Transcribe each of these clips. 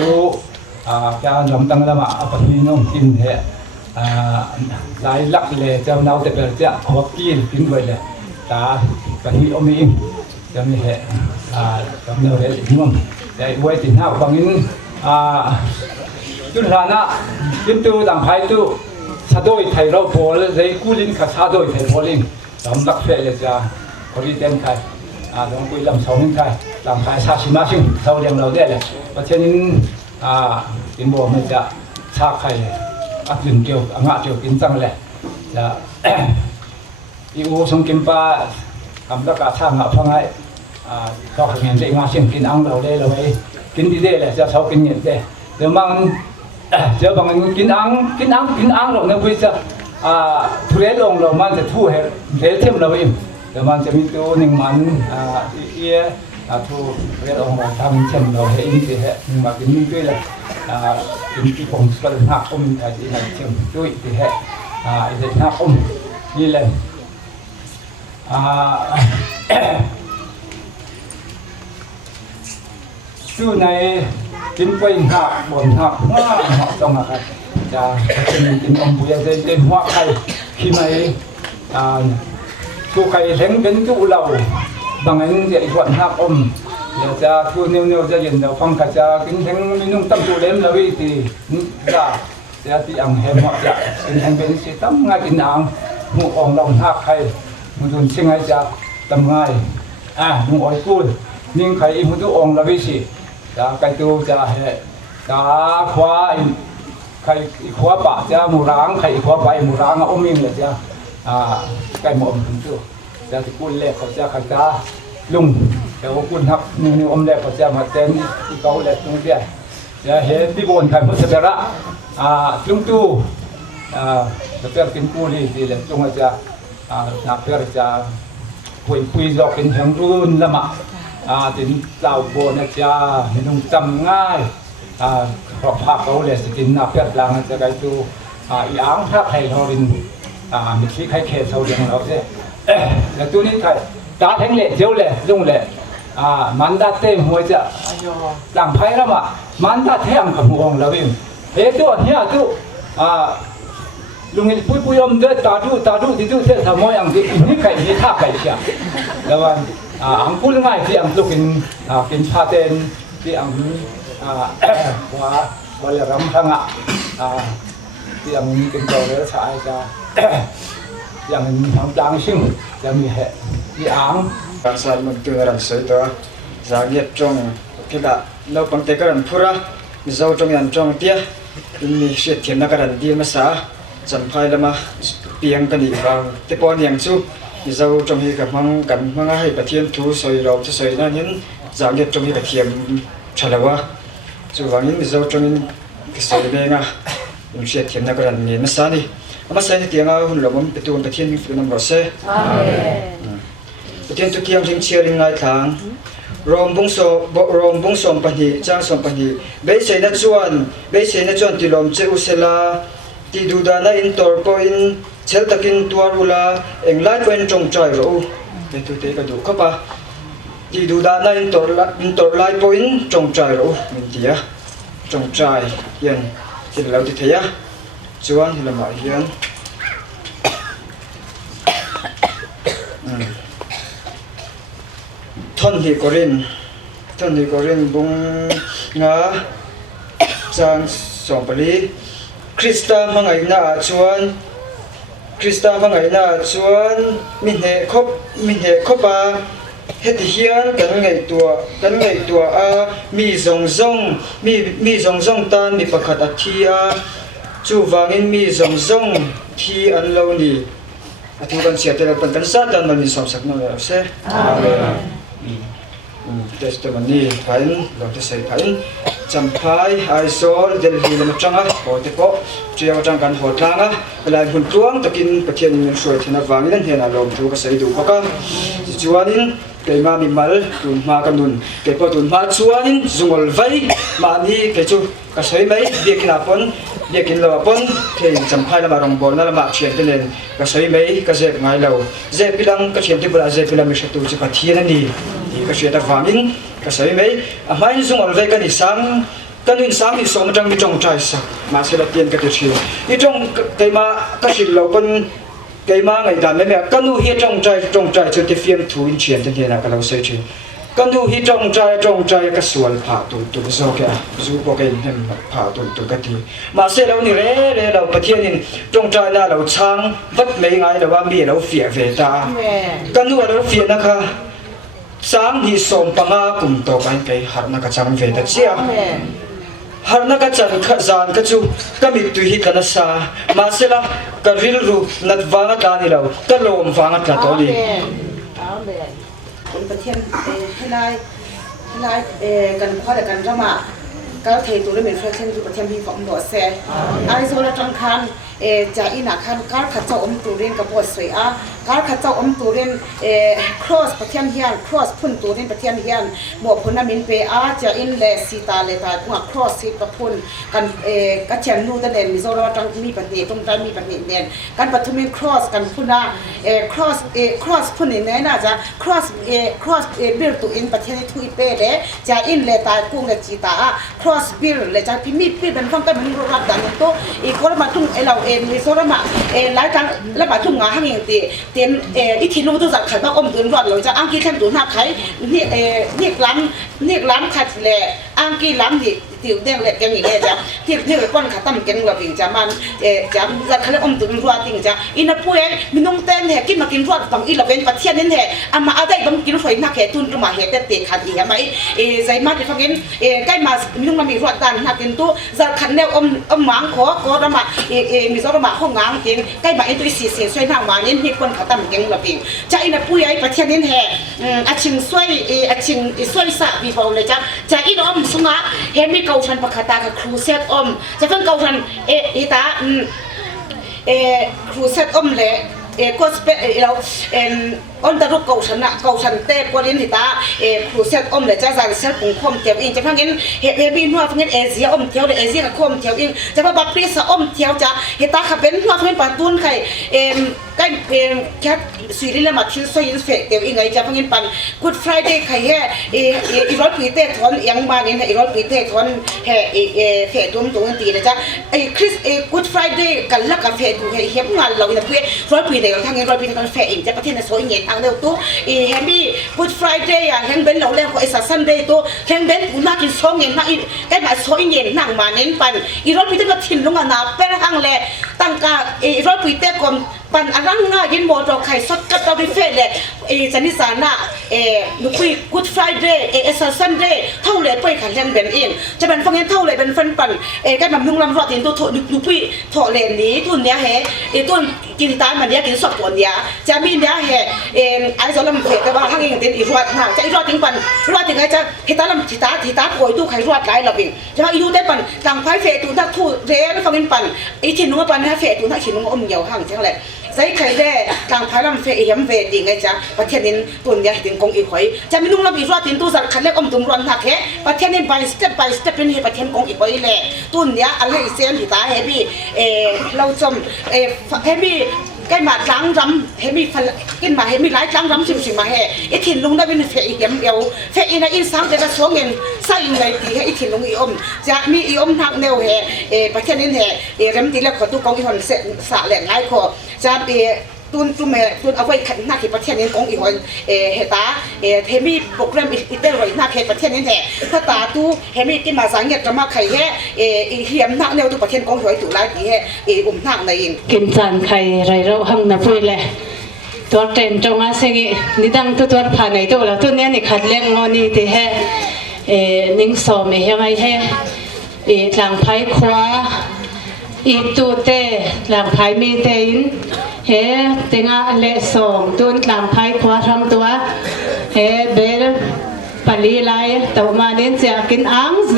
tu cha nhóm tăng lama apa ni nong tin he lai lak le chau nau te per cha hoki tin vậy le ta kan ni omi jam ni he kam no le ngom dai wai tin ha bangin tu rana tin tu dang phai tu sadoi thai ro bol dei kulin kha sadoi thai bolin dam lak fe le cha kori ten khai dong kui lam sau ning khai lam khai sa sima sing sau liang lo de le pa chenin tin bo me cha cha khai tin kêu anga kêu tin chang le la i u song kim pa kam da ka cha nga phangai to khang le nga sing kin ang lo le lo ei kin di de le cha sau kin nyen de de mang giờ bằng kín áng rồi nó bây giờ thuế lồng rồi man sẽ thu hết thế thêm là vậy giờ man sẽ mi tu ninh man ia thu thuế lồng mà tham chân rồi hệ như thế nhưng mà cái như thế là cái phòng sân hạ ông là gì là chừng tôi thì hệ để hạ ông đi lên chú này kín quanh hạ bồn hạ hoa họ trong hạ khai cha kín ông bùi dây lên hoa khai khi này thu khai thánh đến tụ lầu bằng anh dạy thuận hạ ông để cha thu nêu ra hiện đầu phong cả cha kín thánh nung tâm tụ đếm là vì thì ra cha thì ăn hèm họ dạ kín anh bên sẽ tắm ngay kín ăn ngủ ông lòng hạ khai một tuần sinh ngay cha tầm ngay ngủ ỏi cùi nhưng khai một tụ ông là vì gì cái tu cha hệ khóa khai khóa bả cha mù ráng khai khóa bảy mù ráng ôm mình là cha cái mồm tu cha thì quân lệ của cha khai cha lùng cái quân hấp nhưng ôm lệ của cha mà tên đi câu lệ tung tiền cha hệ đi buồn khai một sẽ ra lùng tu cái việc kinh cu đi thì là tung cha nạp việc cha quỳ do kinh hàng run là mà tin tàu bồn này cha mình không chăm ngay học học câu lệ sẽ tin nạp việc làm cho cái tu áng khác hay thôi mình chỉ hay kể sâu điện nó thế là tu nên thầy đã thánh lệ chiếu lệ dùng lệ man đã tem hồi chợ làm phải lắm mà man đã thèm cầm nguồn là vì thế tu nhá tu lúc này bui ông đấy ta du thì tu sẽ tham môi ăn thì ít cái gì tháp cái gì là vậy anh cũng ngay thì anh looking pattern thì anh và là rắm thang thì anh kinh cầu để xài cho thì anh thằng trang sinh là mi hệ thì anh các sản một từ là sợi đó giá nghiệp trong cái là lâu bằng tay cái lần phura dâu trong nhà trong tia mi sẽ thiền nó cái lần đi mà xã chẳng phải là mà piang cái gì vào cái bọn yang chú dâu trong khi gặp mang hay bát thiên thu soi lầu thu soi na những giá nghiệp trong khi bát thiên trả lời qua chú vào những dâu trong cái soi bên nga mình sẽ thiền nó cái lần này mà sáng đi tiếng hôn lồng bát tuôn bát thiên phụ nam bảo se bát thiên tu kiam chính chia linh ngày tháng rom bung so pani chang so pani bây giờ nó chuan ti lom che usela ti du da na in tor point chel takin tuarula englai point trong trai ro te tu te ka du khapa ti du da na in tor lai point trong trai ro min tia trong trai hian ti lo ti theya chuan hi lama hian thon hi korin bung nga chang som pali Krista mangai na min he khopa heti hian kan ngai tua mi zong tan mi pakhat a thia chu wangin mi zong thi an lo ni athu kan sia te kan sa tan man som sak no se amen testimony pain lo te sei pain champai ai sol del hi lam changa ho te ko chiang chang kan ho thanga lai hun tuang takin pathian in soi thina wangin hena lom thu ka sei du ka chuanin keima mi mal tun ma kan nun ke po tun ma chuanin zungol vai ma ni ke chu ka sei mai biakin apon biakin lo apon ke champai la rong bol na ma chian ten ka sei mai ka zep ngai lo zep pilang ka chian ti bula zep pilang mi shatu chi pathian ani ka sia ta wangin ka sei mai a mai zungol vai kan isang kan in sang hi som tang mi tong trai sa ma se la tien ka ti chi I tong kai ma ka si lo kon kai ma ngai dan me kan nu hi tong trai chu ti fiam thu in chen te na ka lo se chi kan nu hi tong trai ka sual pha tu zo ka zu po kai hem pha tu ka ti ma se lo ni re lo pathian in tong trai na lo chang vat mei ngai lo wa mi lo fia ve ta kan nu lo fia na kha sang hi som panga kum to kan kai har na ka chang ve ta chia har na ka chan kha zan ka chu ka mi tu hi kana sa ma se la ka ril ru nat wanga ta ni lo ka lom wanga ta to ni amenคนประเทศให้ไล่กันข้อแต่กันจะมาก็เทตัวได้เป็นแฟชั่นคือประเทศที่ฝั่งบ่อแซ่ไอโซลาจังคันจะอินาคันการขัดเจ้าตัวเรียนกับบ่อสวยการขัดเจ้าตัวเรียนcross ประเทศเฮียน cross พุ่นตัวเรียนประเทศเฮียนบ่พุ่นน้ำมินเปจะอินเลสีตาเลตาพวก cross สิประพุ่นกันก็เชียนนู่นแต่เด่นมิโซลาจังมีประเทศตรงใจมีประเทศเด่นการปฐม cross กันพุ่นนะcross พุ่นนี่น่าจะ cross บิลตัวอินประเทศทุยเป้เลยจะอินเลตากุ้งเลจีตาcross bill เลยจะพิมิตเป็นฟังกันมันรับดันตัวอีกคนมาทุ่งเรามีโซลามาหลายครั้งแล้วมาทุ่งงาห้างอย่างตีเตียนอีทีนู้นต้องจัดขายบ้าอมตื่นรอดเลยจะอังกี้แค่ตัวหน้าขายนี่ล้ำขัดแหละอังกี้ล้ำดิติวเด้งแหละแกงอย่างเงี้ยจ้ะที่ก้อนขาตั้มแกงเราปิงจ้ะมันจะจัดขายอมตื่นรอดจริงจ้ะอินพูเองมีน้องเต้นแหกกินมากินรอดบางอีเราเป็นประเทศนี้แหละอามาเอาได้บางกินไฟหน้าแขกตุนตัวมาแหกแต่เตะขัดอีกไหมใจมากที่ฟังกินใกล้มามีน้องมามีรอดดันหน้ากินตัวจัดขันแนวอมหวังขอเรามามีโซเรามาห้องงานจริงใกล้มาไอ้ตัวสีเสียช่วยหน้ามาเนี่ยมีคนขาตั้มแกงเราปิงจะอินพูเองประเทศนี้แหละอาชิงช่วยอาชิงช่วยสะบีบเอาเลยจ้ะจะอินอมสุงะเห็นมีเกาชันปะคาตากับครูเซตอมจะเพิ่งเกาชันอีตาครูเซตอมเลยก็สเปเราอันตรุกเกาชันเตะกว่าลิ้นที่ตาครูเซตอมเลยจะสั่งเซตปุ่งคมเทียวอิงจะเพิ่งเห็นเฮบีนัวเพิ่งเห็นเอเชียอมเทียวเลยเอเชียกับคมเทียวอิงจะว่าบัพปีสอมเทียวจะเฮตาขับเป็นนัวเพิ่งปะตุนไข่ใกล้แค่สีริลมาทิ้งซอยอินเฟกเทียวอิงไงจะเพิ่งเห็นปันกูดฟรายเดย์ไข่แห่อีรถปีเตะทอนยังมาเนี่ยอีรถปีเตะทอนแห่เฟดตุ้มตัวตีนะจ๊ะคริสกูดฟรายเดย์กันลักกับเฟดดูเฮียบงานเราเนี่ยเพื่อรถปีเตะทางเงินรถปีเตะกันเฟดอิงจะประเทศในโซนเย็นทางเดียวตู้เฮมี่กูดฟรายเดย์อ่ะแฮงเบนเราเรียกว่าไอ้สัตว์ซันเดย์ตัวแฮงเบนกูน่ากินโซนเย็นน่าไอ้มาโซนเย็นนั่งมาเน้นปันอีรถปีเตะก็ทิ้งลงอ่ะนาเป็นห้างแหละตั้งกาอีรถปีเตะก็ปันอันนั้นง่ายยินโมดอกไข่สดกับเราดิเฟดเลยสันนิษฐานน่ะนุคุยกูดฟรายเดย์เอสัตว์ซันเดย์เท่าเลยไปขันแฮงเบนอินจะเป็นฟังเงินเท่าเลยเป็นฟันปันก็แบบนุ่งลำรอดทิ้งตัวนุคุยถอดเลนนี้ทุนเนี้ยเฮ้ต้นกินตายมันเนี้ยกินสดตัวเนี้ยจะมีเนี้ยเฮ้ไอ้สลำเฟดแต่ว่าห้างเองเต็มอีรอดน่ะจะอีรอดทิ้งปันรอดทิ้งไงจะเฮตาลำทิตาป่วยตู้ไข่รอดไหลเราเองจะว่าอีดูได้ปันต่างไพ่เฟดตัวนักทูเร่ฟังเงินปันอีทิ้งนุ่งปันนะเฟดตัวนักทิ้งนุ่งอมเหนียวห่างจังเลยใส่ไข่แด่ต่างไพ่ลำเฟดเยี่ยมเฟดดีไงจ้ะประเทศนี้ตัวเนี้ยถึงกองอีกหอยจะมีนุ่งลำอีรอดทิ้งตู้สักขันเล็กอมตุ่มร้อนหักแค่ประเทศนี้ไปสเต็ปเป็นเหตุประเทศกองอีกหอยแหละตัวเนี้ยอะไรเสียนทิตาเฮบี้เราจมเฮบี้cái mà trắng rắm hay mi phần cái mà hay mi lái trắng rắm xìm mà hè ít thìn lung đã bên phải hiểm yếu phải in là in sáng để nó xuống nghìn sai in này thì hay ít thìn lung iom dạ mi iom nặng nêu hè bác chân nên hè rắm tí là có tu công cái hòn sẽ xả lẻ ngay khó dạ tuôn mẹ tuônเอาไว้ขันหน้าที่ประเทศนี้กองอีกวันเหตุเฮมีโปรแกรมอีเตอร์ไว้หน้าที่ประเทศนี้แท้ถ้าตาตู้เฮมีกินมาสังเกตจะมาไข่แห่เฮียมหน้าแนวตู้ประเทศกองหอยตุลาที่แห่หน้าในเองกินจานไข่ไรเราหังนับเลยตัวเต็มจงอาเซงนี่ดังตัวผ่านในตัวเราตัวเนี้ยนี่ขัดเลี้ยงงอนี่ที่แห่นิ่งสอมยังไงแห่หลังไผ่ขวาอีตัวเตะหลังไผ่มีเตอินเฮติงาเลสองตุนหลังไผ่ขวาทำตัวเฮเบลปลีไลตัวมาเน้นจะกินอ่างเซ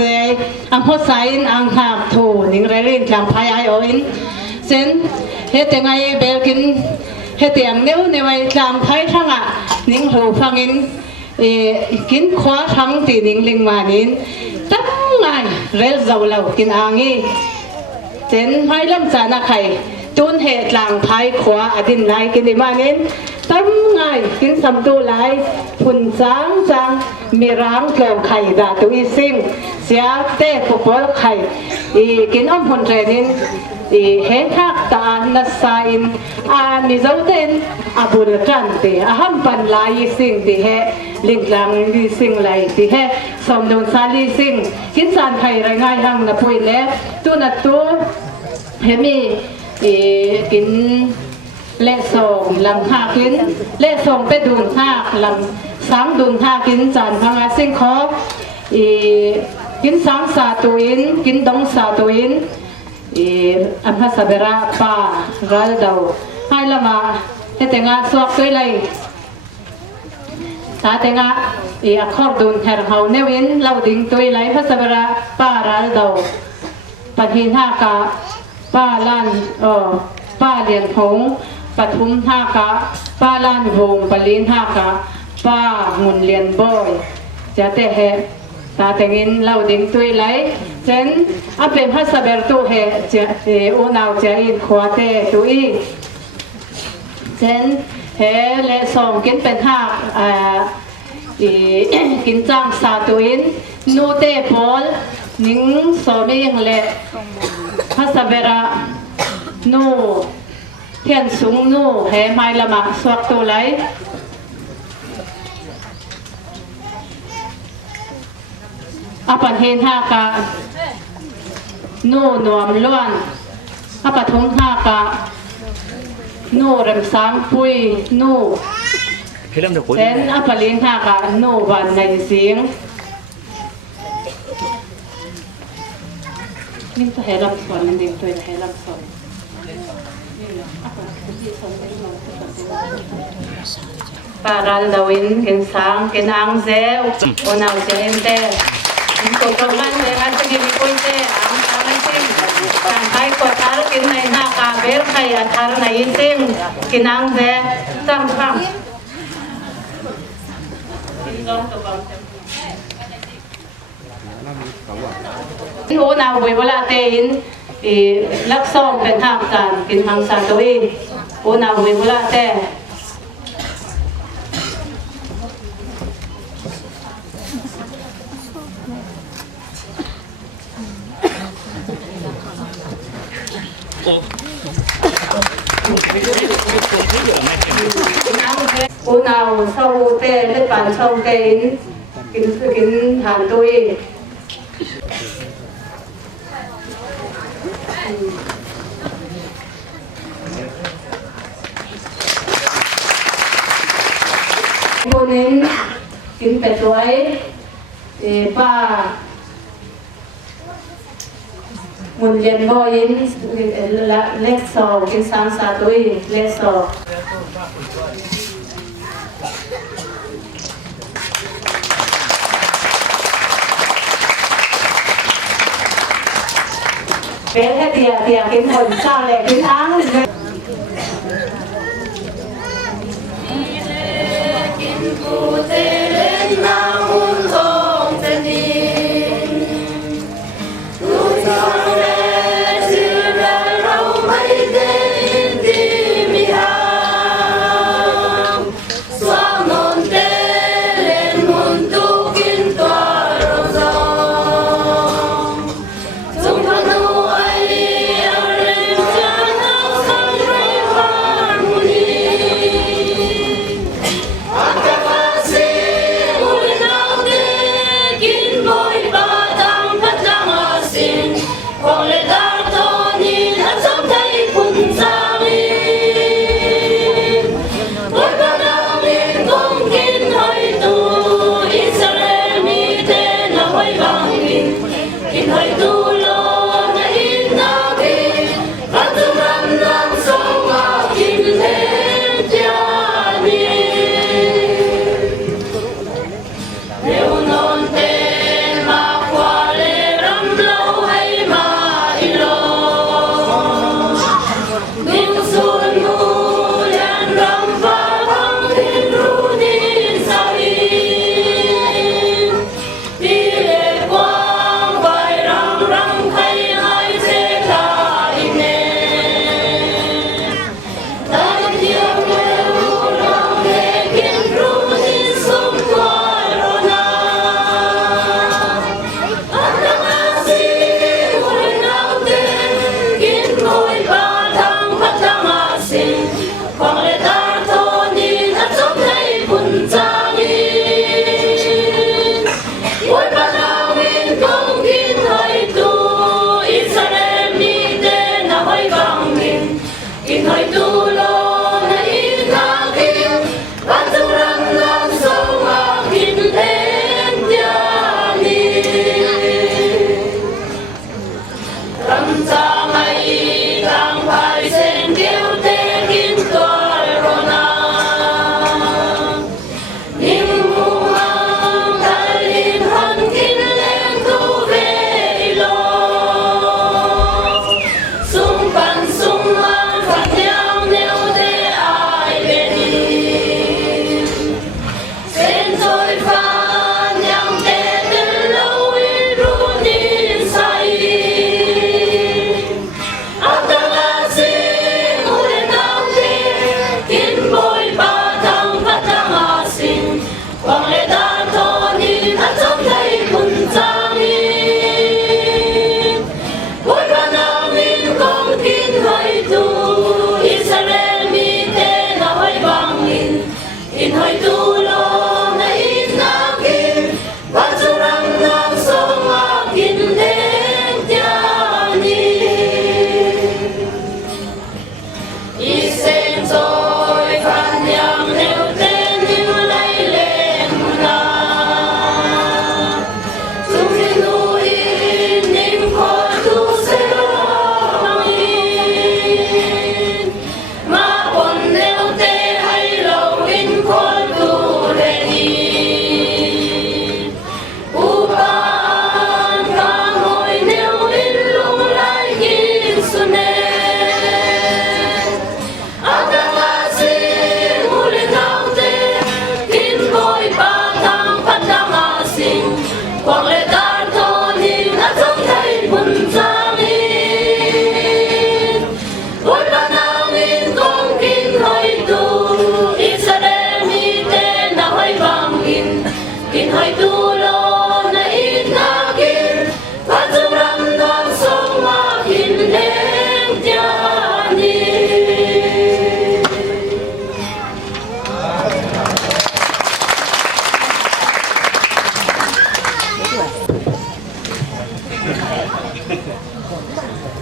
อังพอใส่อ่างหักถูนิ่งไรเล่นหลังไผ่ไอโออินเซนเฮติงาเบลกินเฮติงเนื้อในวัยหลังไผ่ทั้งอ่ะนิ่งหูฟังอินกินขวาทั้งตีนิ่งลิงมานินตั้งไงเรลเจ้าเรากินอ่างงี้เซนไม่ลำจานะใครตุนเหตุหลังไผ่ขวาอดินไลกินได้มาเน้นตั้งไงกินสำตูไลผุนจาง มีร้างเกลไข่ดาตุอีซิงเสียเต้ปุปอลไข่อีกินหุ่นเรนินอีเห็นทักตานัสไซน์มีเจ้าเต้นบุลจันตีหัมปันลายซิงตีเฮลิงลังลีซิงไลตีเฮสมดุลซาลีซิงกินสานไข่ไรง่ายหังนับปุยเล่ตัวนัดตัวเฮมีกินเล่ส่งลำหากินเล่ส่งไปดูนหักลำสังดูนหักกินจานพังอาซิงคอกินสังสาตุอินกินดงสาตุอินอัมพัสเบราปารัลดาวให้ละมาให้แต่งาสวกตัวเลยตาแต่งาอักขรดูนเฮร์เฮาเนวินเล่าดิ่งตัวเลยพัสเบราปารัลดาวปัจจินหากาป้าลันป้าเลียนพงปทุมท่ากะป้าลันวงปลินท่ากะป้ามุนเลียนบอยจะเตะเหตาเตงินเล่าดิ่งตุยไหลเจนอันเป็นภาษาเบรตุเหจะอุณาวจะอินขวาเตตุยเจนเฮเลส่งกินเป็นท่ากินจังสาตุอินนูเตปอลนิงโซบิงเลภาษาเบรานูเทียนสูงนูเฮไม่ละมาสวกตัวไหลอปันเฮนหากานูนวมล้วนอปัทุมหากานูเริ่มสางปุยนูเซนอปัลินหากานูวันในเสียงนี่จะให้รับสอนนั่นเองตัวให้รับสอนปารัลดาวินกินสังกินอังเซลโอนเอาเจนเตกินตัวตรงนั้นเลยอันจะกินกุยเตอังอังซิงการใช้กดทารกินในหน้ากาเบลไข่อันทารในซิงกินอังเซจังข้างโอนเอาไว้เวลาเตอินลักซ่องเป็นทางการกินทางสาตัวเองโอนเอาไว้เวลาเตอุณาวเศร้าเต้เล็ดปานเศร้าเต้กินทานตัวเองคนนี้กินเป็ดไว้ป้ามุนเย็นบ่ยินเล็กสองกินสามสาตุยเล็กสองเป็นแค่เตียกินคนเศร้าแหละกินทั้ง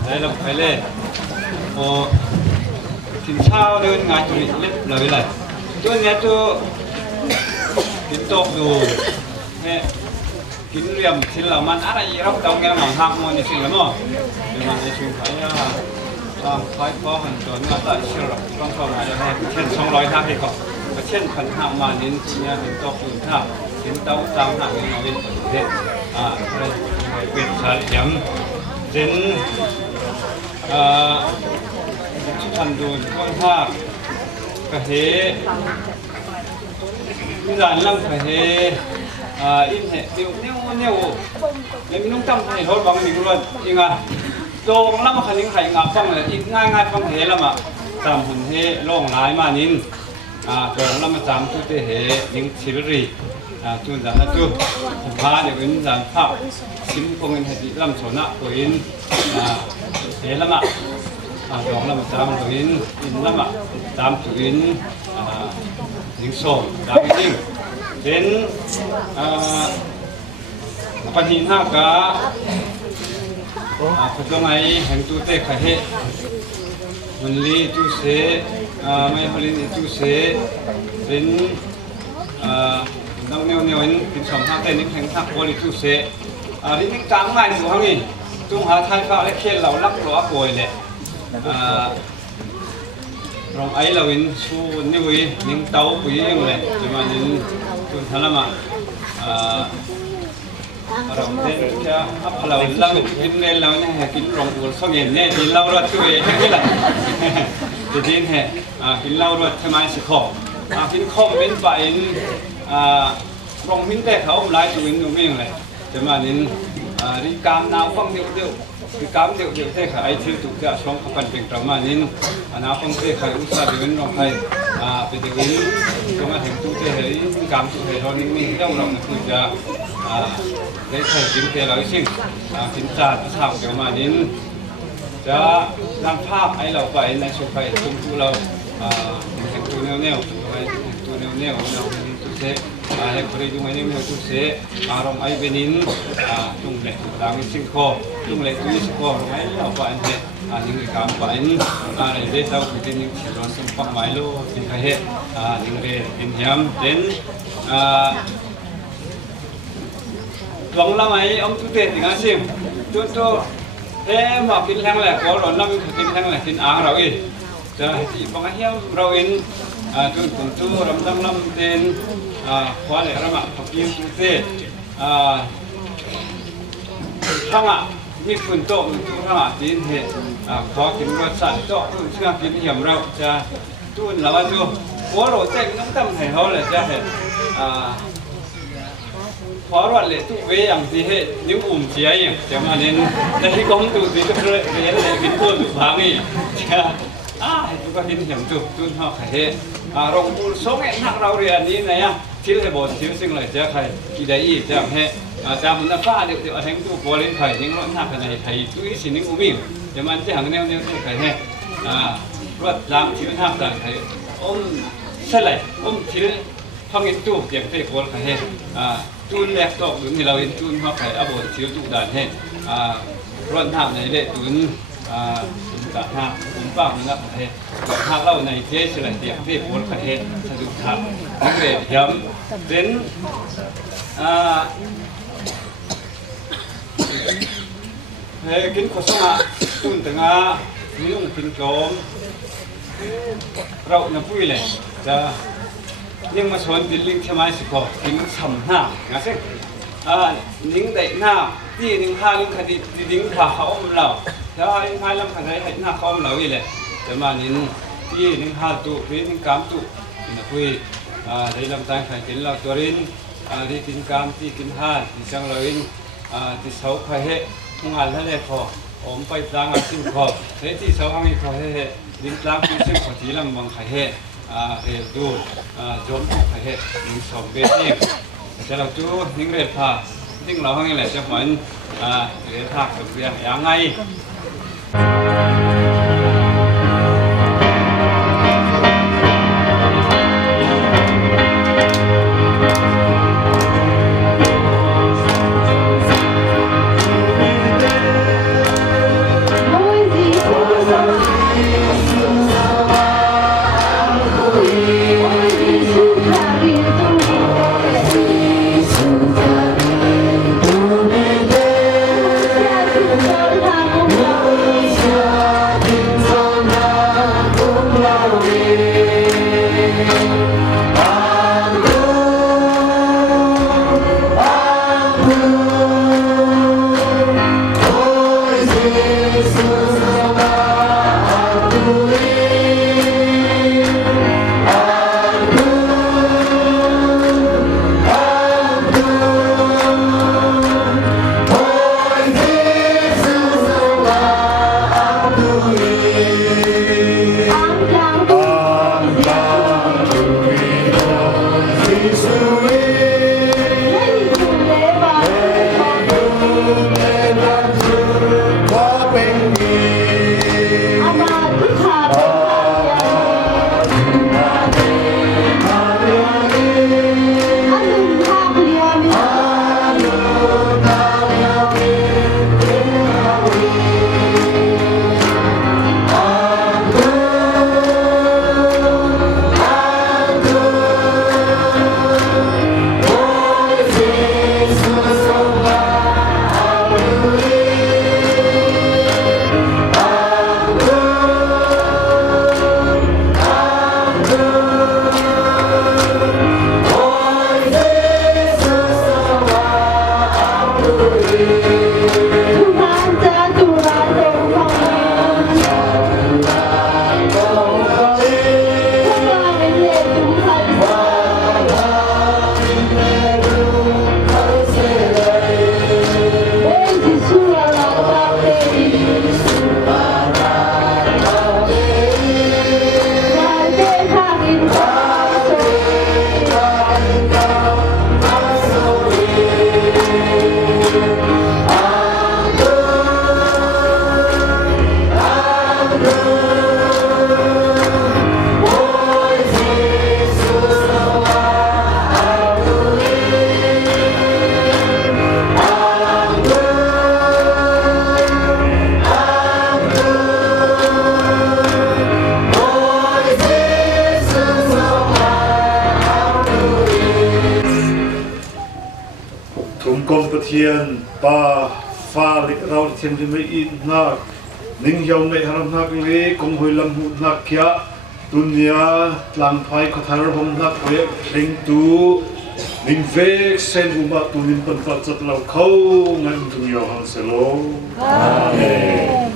ได้ลงไปเลยโอ้กินเช้าเดินงานจุดเล็บเลยตัวเนี้ยตัวกินโต๊ะดูเนี่ยกินเรียมสิ่งเหล่ามันอะไรเราต้องแก้หนังหักมันในสิ่งเหล่านั้นเดี๋ยวมันจะชูไปนะตามคอยพ่อหันตัวมาตัดเชือกต้องเข้ามาจะให้เช่น200ท่าให้ก่อนเช่นพันห้ามานิ้นเนี่ยเป็นโต๊ะอื่นท่าเป็นเต้าตามหักเป็นเอาเป็นประเภทอะไรเป็นสายย้ำเป็นท่านดูก้นภาคกระเหที่ร้านล่ำกระเหอินเหนียวเลยมีนุ่งตั้มให้ทอดบางมีกุลจริงอ่ะโดงล่ำขันยิงไข่งับฟังเลยอีกง่ายฟังเหละมาตามหุ่นเหล่องหลายมานินโดงล่ำมาตามตู้เตเหยิงชิบรีจุนจากนั้นจุพาเดี๋ยวอินจากภาพสิมคงอินเหติล่ำโซนะตัวอินเหละมาดองละมาตามตัวอินละมาตามตัวอินยิงโซ่ตามยิงเป็นปัญหากะปัจจุบันแห่งตัวเตะขายมันลีตัวเสไม่พลินตัวเสเป็นน้องเนียวเป็นสองทางเต้นนี่แข่งทักบอลตัวเสลิ้นกลางง่ายสุดทั้งนี้ตุ้งหาทายฟ้าและเขียนเราลักหล่อป่วยเลยรองไอ้เราเห็นชูนี่วินิ่งเต้าปุ๋ยยังเลยจะมานิ่งจนทำละมาเราเนี่ยอัพเราเรากินเนี่ยเราเนี่ยกินรองบัวข้าวเย็นเนี่ยกินเหล้ารสช่วยนี่แหละจะกินเนี่ยกินเหล้ารสทำไมสิขอบกินข้าวเป็นไปรองมิ้นแต่เขาหลายตัวตรงนี้ยังไงจะมานิ่งรีกามนาวฟังเดียวคือกามเดียวเท่าไอ้ที่ถูกจะช่องขับกันเป็นประมาณนี้น้าฟังเท่าอุตส่าห์เดินลงไปไปเดินก็มาถึงตู้เท่าที่กามตู้เท่าเรานิ่งๆเจ้าเราคือจะได้ใช้กินเท่าเราซึ่งกินจานทำประมาณนี้จะนำภาพไอ้เราไปในโซฟาตรงตู้เราเห็นตู้เนี้ยไปตู้เนี้ยเราเห็นตู้เท่ให้คนดูให้เนี่ยตู้เท่รองไอ้เบนินตรงเล็กตามสิ่งข้อตรงเล็กที่สิ่งข้อไอ้เราไปเนี่ยยิ่งการไปอะไรเด็ดเราเป็นยิ่งที่เราสัมผัสไม่รู้เป็นใครยิ่งเรียนเป็นย้ำเด่นหลงละไหมตู้เท่ถึงอาชีพจุดเฮ้มากินแห้งแหละก็หลงละมันกินแห้งแหละกินอ่างเราเองจะที่บางทีเราเองจุดผมจุดรำตั้งลำเด่นขวาเลยเรามาพอกินตู้เท่ทั้งมีฝุ่นโตมันตู้ทั้งจีนเหตุขอกินรสชาติโตเชื่อกินเหี่ยมเราจะตู้เราว่าจูหัวโรเจ๊น้ำตั้มให้เขาเลยจะเห็นพอรอดเลยตู้เวียงที่เหตุนิ้วเสียอย่างจะมาเน้นแต่ที่กองตู้ที่ก็เลยเรียนเลยกินตัวอยู่พังนี่จะทุกคนเห็นเหี่ยมตู้ห่อไข่รองปูสองเอ็นหักเราเรียนนี้นะที่เราบอกที่สิ่งเลยจะใครกี่ได้อีกจะให้จำมันฟ้าเดี๋ยวทั้งตู้บอลเล่นไข่ยังร้อนหักกันในไข่ตู้อีสิ่งนี้กูมิ่งจะมันจะหังแนวไข่ให้รถจำที่มันหักกันไข่เสร็จเลยที่พังเงินตู้เตรียมเตะบอลไข่ให้ตู้แรกตกหรือที่เราเห็นตู้ห่อไข่อาบดที่ตู้ด่านให้รถหักในเด็ดตู้กะหักผมป้ามันก็ให้หักเล่าในเทสเลยเตรียมเตะบอลไข่ให้สะดุดหักนักเรียนย้ำเป็นกินข้าวสารตุนถึงมีนุ่งกินโจมเราหน้าปุ้ยเลยจะยังมาชวนดิลิงใช่ไหมสิขอกินสำหน้านะสิลิงได้หน้าที่ลิงห้าลิงคดีลิงขาเขาเราแล้วลิงห้าลำขันได้ให้หน้าเขาเราอีเลยจะมานินที่ลิงห้าตุลิงกามตุหน้าปุ้ยได้ลำตาลขันกินเราตัวรินที่กินกามที่กินห้าที่จังเราอินที่เสาไข่เฮงานนั่นแหละพอผมไปตางอาสิ่งพอเฮ้ที่เสาห้างพอเฮดินตางที่สิ่งพอที่ลำบางไข่เฮเรียดูจมไข่เฮยิงสองเบสิกแต่เราจูยิงเรียพายิงเราห้างนี่แหละจะเหมือนเรียพากับเรียยังไง ทียนปาฟ้าลิเราเทียนที่ไม่อินนักนิ่งยองในฮาร์นักเล็กคงหอยลำหูนักแค่ตุนยาหลังไฟขทารพมนักเวกเร่งตูนิ่งเวกเซนอุมาตุนินปันปัจจัตเราเข้างั้นตุนยาฮันเซโลอาเมน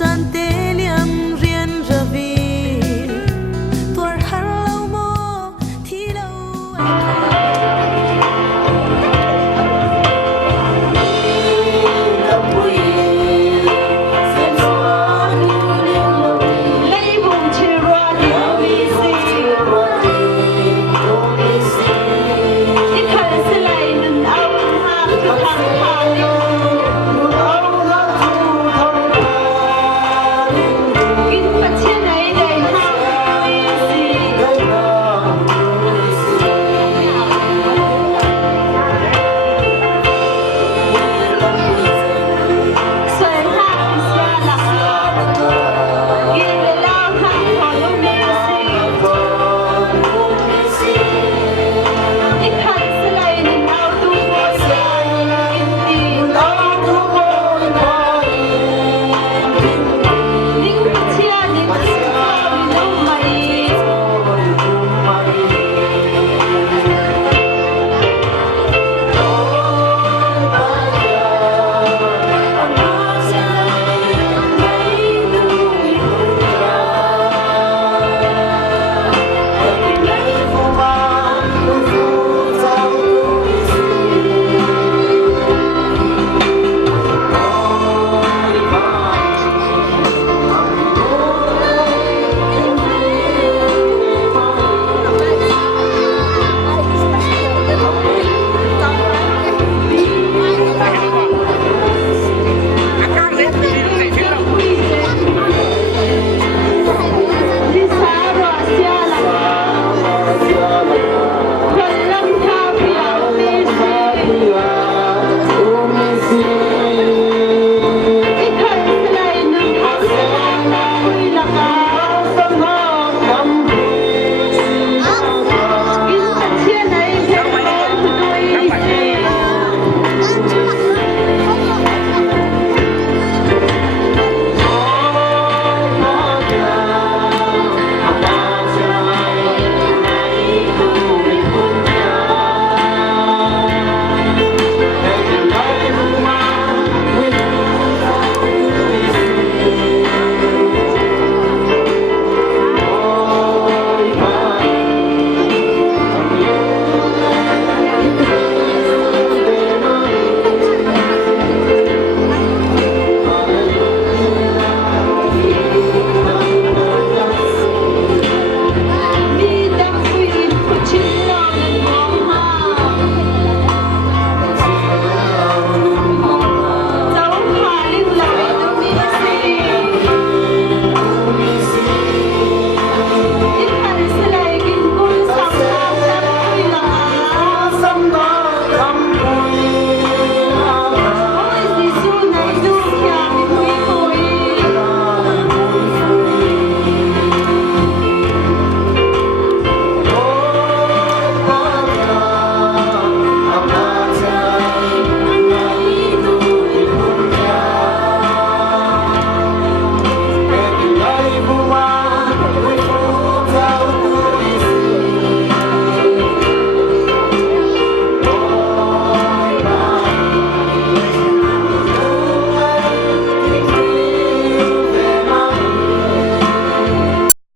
จัน